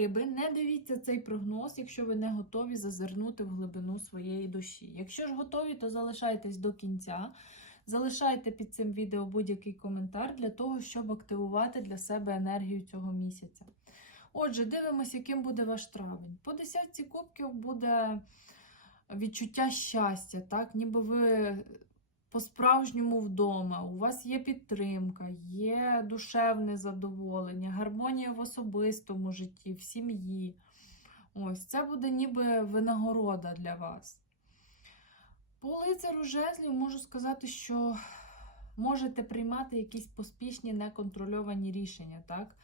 Риби, не дивіться цей прогноз, якщо ви не готові зазирнути в глибину своєї душі. Якщо ж готові, то залишайтесь до кінця. Залишайте під цим відео будь-який коментар для того, щоб активувати для себе енергію цього місяця. Отже, дивимося, яким буде ваш травень. По десятці кубків буде відчуття щастя, так? ніби ви по-справжньому вдома, у вас є підтримка, є душевне задоволення, гармонія в особистому житті, в сім'ї. Ось це буде ніби винагорода для вас. По лицару жезлів можу сказати, що можете приймати якісь поспішні неконтрольовані рішення, так?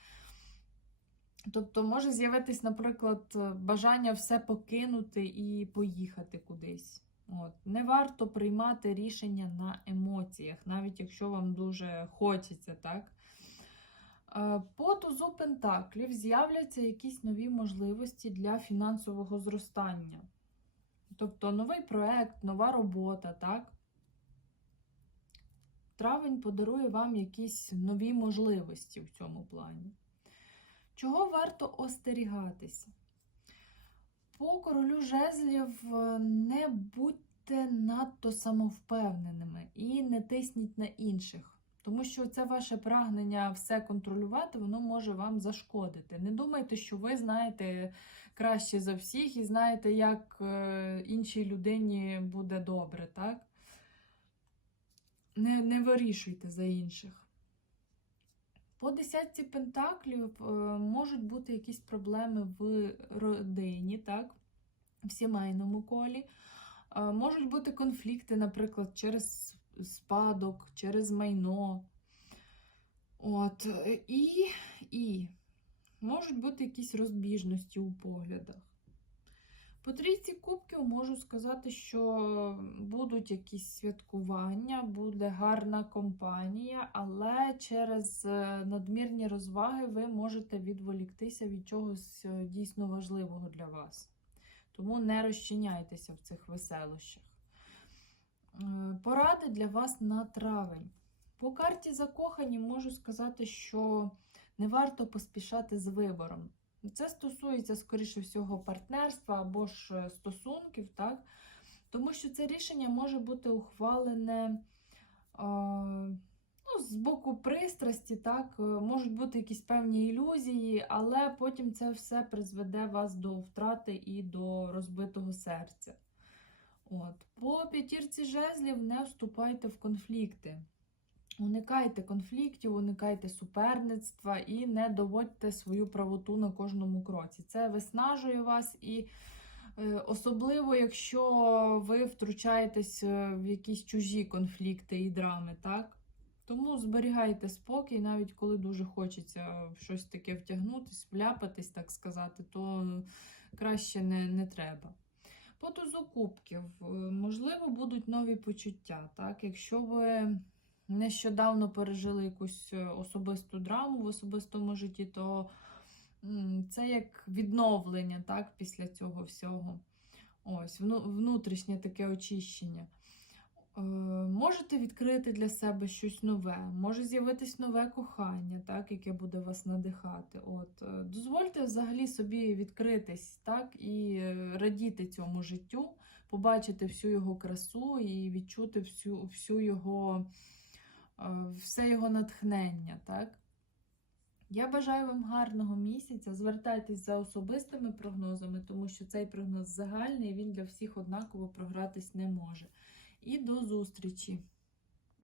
Тобто може з'явитись, наприклад, бажання все покинути і поїхати кудись. От. Не варто приймати рішення на емоціях, навіть якщо вам дуже хочеться, так? Е, По тузу Пентаклів з'являться якісь нові можливості для фінансового зростання. Тобто новий проект, нова робота, так? Травень подарує вам якісь нові можливості в цьому плані. Чого варто остерігатися? По королю жезлів е, не будьте надто самовпевненими і не тисніть на інших, тому що це ваше прагнення все контролювати, воно може вам зашкодити. Не думайте, що ви знаєте краще за всіх і знаєте, як е, іншій людині буде добре, так? Не, не вирішуйте за інших. По десятці пентаклів е, можуть бути якісь проблеми в родині, так? в сімейному колі. Е, Можуть бути конфлікти, наприклад, через спадок, через майно. От. І, і можуть бути якісь розбіжності у поглядах. По трійці кубків можу сказати, що будуть якісь святкування, буде гарна компанія, але через е, надмірні розваги ви можете відволіктися від чогось е, дійсно важливого для вас. Тому не розчиняйтеся в цих веселощах. Е, Поради для вас на травень. По карті закохані можу сказати, що не варто поспішати з вибором. Це стосується, скоріше всього, партнерства або ж е, стосунків, так? тому що це рішення може бути ухвалене е, ну, з боку пристрасті, так? е, можуть бути якісь певні ілюзії, але потім це все призведе вас до втрати і до розбитого серця. От. По п'ятірці жезлів не вступайте в конфлікти. Уникайте конфліктів, уникайте суперництва і не доводьте свою правоту на кожному кроці. Це виснажує вас і е, особливо, якщо ви втручаєтесь е, в якісь чужі конфлікти і драми, так? Тому зберігайте спокій, навіть коли дуже хочеться в щось таке втягнутись, вляпатись, так сказати, то краще не, не треба. По тузу кубків, е, можливо, будуть нові почуття. Так? Якщо ви нещодавно пережили якусь е, особисту драму в особистому житті, то це як відновлення так, після цього всього. Ось, внутрішнє таке очищення. Е, Можете відкрити для себе щось нове, може з'явитись нове кохання, так, яке буде вас надихати. От. е, Дозвольте взагалі собі відкритись так, і радіти цьому життю, побачити всю його красу і відчути всю, всю його, все його натхнення. Так? Я бажаю вам гарного місяця. Звертайтесь за особистими прогнозами, тому що цей прогноз загальний, він для всіх однаково програтись не може. І до зустрічі!